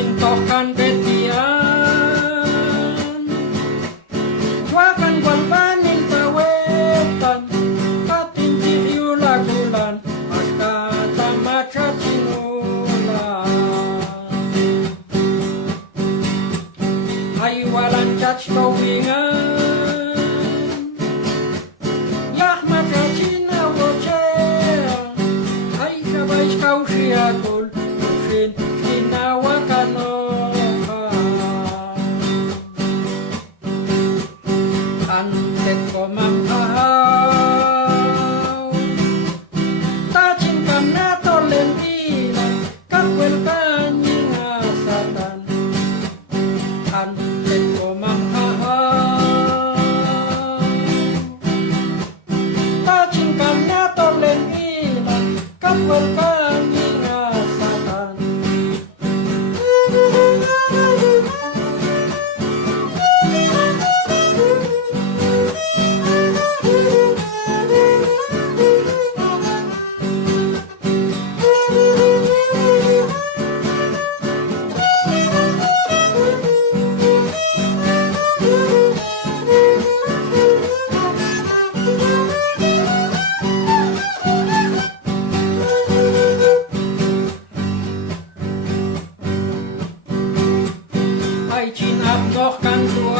cintohkan betian wakan kwan panin tawetan katin tihiu lagulan askata maca cinula ay walan cach towingan yah maca cina wocea ay sabay kau siakul usin kinawakanoka antek ko mamahaw tachin kam na tolentina kakwel kanyang asatan antek ko mamahaw tachin kam na tolentina kakwel kanyang asatan ay chinap nok kan tua